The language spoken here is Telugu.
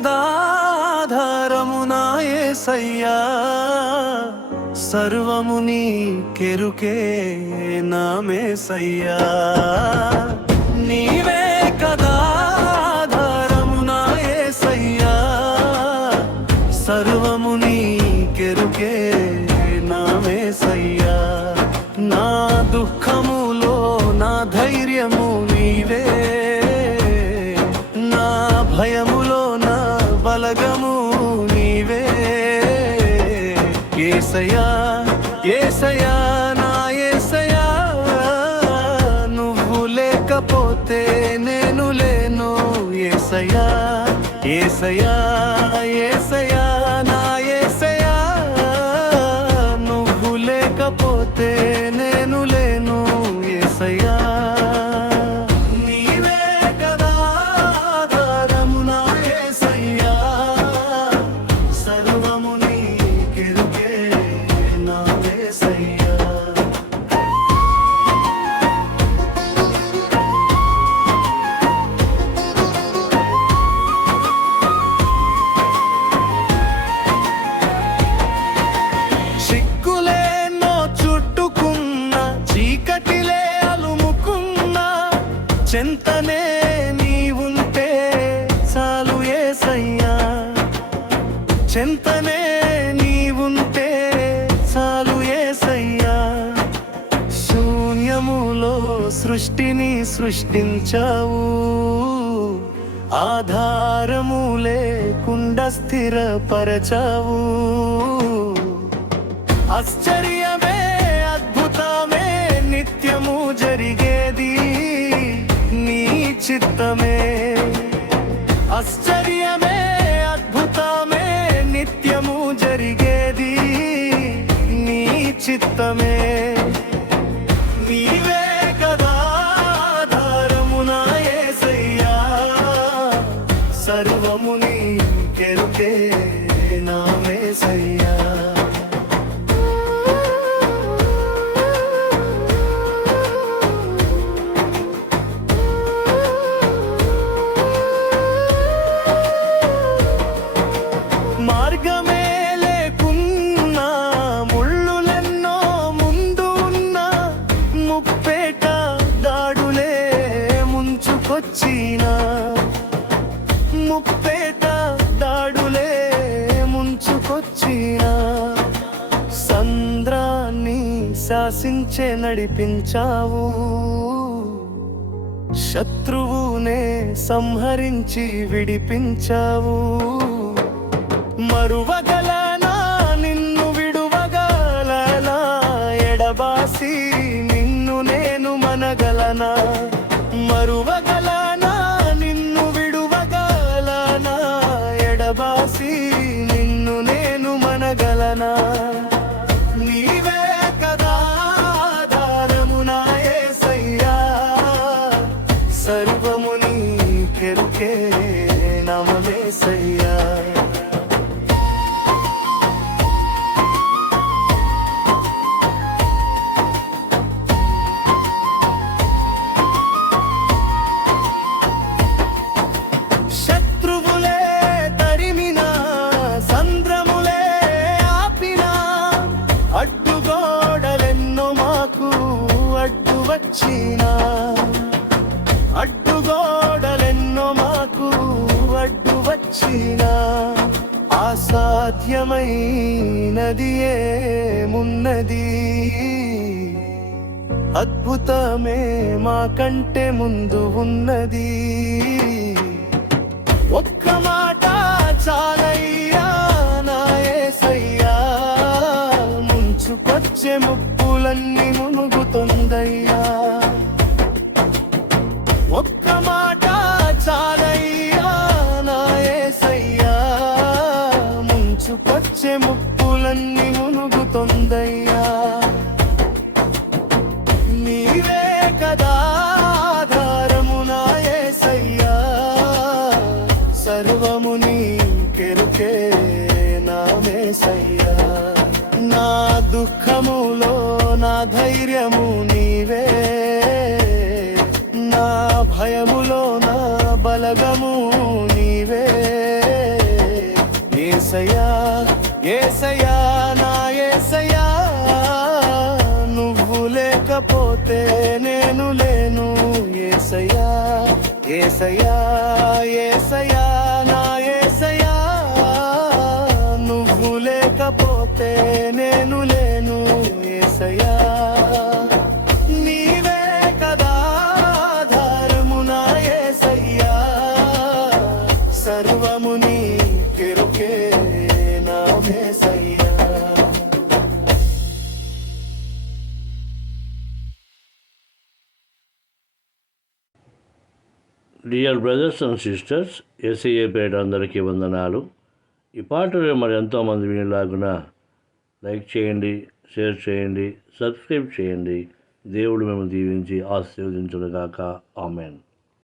కదాధారము నా యేసయ్యా, సర్వము నీకెరుకే నా మేసయ్యా. నీవే కదాధారము నా యేసయ్యా, సర్వము నీకెరుకే నా మేసయ్యా. నా దుఃఖములో నా ధైర్యము నీవే, నా భయములో నా బలగము నీవే. యేసయ్యా యేసయ్యా నా యేసయ్యా, నువ్వు లేకపోతే నేను లేను. యేసయ్యా యేసయ్యా యేసయ్యా నా యేసయ్యా, నువ్వు లేకపోతే నేను లేను. యేసయ్యా నీవే కదా ఆధారము నా యేసయ్యా, సర్వము నీకెరుకే నా యేసయ్యా. చిక్కులేనో చుట్టుకున్న, చీకటిలే అలుముకున్నా, చెంతనే నీవుంటే చాలు యేసయ్యా, చెంతనే నీవుంటే చాలు యేసయ్యా. శూన్యములో సృష్టిని సృష్టించావు, ఆధారము లేకుండా స్థిరపరచావు. ఆశ్చర్యమే అద్భుతమే నిత్యము జరిగేది నీ చిత్తమే. ఆశ్చర్యమే అద్భుతమే నిత్యము జరిగేది నీ చిత్తమే. నీవే కదా ఆధారము నా యేసయ్యా, సర్వము నీకెరుకే నా యేసయ్యా. మార్గమే లేకున్నా, ముళ్ళులెన్నో ముందు ఉన్నా, ముప్పేట దాడులే ముంచుకొచ్చినా, ముప్పేట దాడులే ముంచుకొచ్చినా, సంద్రాన్ని శాసించే నడిపించావు, శత్రువునే సంహరించి విడిపించావు. మరువగలనా నిన్ను విడువగలనా, ఎడబాసి నిన్ను నేను మనగలనా. మరువగలనా నిన్ను విడువగలనా, ఎడబాసి నిన్ను నేను మనగలనా. నీవే కదా ఆధారము నా యేసయ్యా, సర్వము నీకెరుకే నా యేసయ్యా. శత్రువులే తరిమినా, సంద్రములే ఆపినా, అడ్డుగోడలెన్నో మాకు అడ్డు వచ్చినా, అడ్డుగోడలెన్నో మాకు అడ్డు వచ్చినా, అసాధ్యమైనది ఏమున్నది, అద్భుతమే మాకంటే ముందు ఉన్నది. ఒక్క మాట చాలయ్యా నా యేసయ్యా, ముంచుకొచ్చే ముప్పులన్నీ మునుగుతుందయ్యా. ఒక్క మాట చాలయ్యా నా యేసయ్యా, ముంచుకొచ్చే ముప్పులన్నీ మునుగుతుందయ్యా. నీవే కదా ఆధారము నా యేసయ్యా, సర్వము నీకెరుకే నా యేసయ్యా. నా దుఃఖములో నా ధైర్యము నీవే, నా భయములో నా బలగము నీవే. యేసయ్యా యేసయ్యా నా యేసయ్యా, నువ్వు లేకపోతే నేను లేను యేసయ్యా, నీవే కదా ఆధారము నా యేసయ్యా, సర్వము నీకెరుకే నా యేసయ్యా. డియర్ బ్రదర్స్ అండ్ సిస్టర్స్, ఎస్ఐఏ పేట అందరికీ వందనాలు. ఈ పాటలు మరి ఎంతోమంది వినేలాగున లైక్ చేయండి, షేర్ చేయండి, సబ్స్క్రైబ్ చేయండి. దేవుడు మేము దీవించి ఆశీర్వదించునుగాక. ఆమెన్.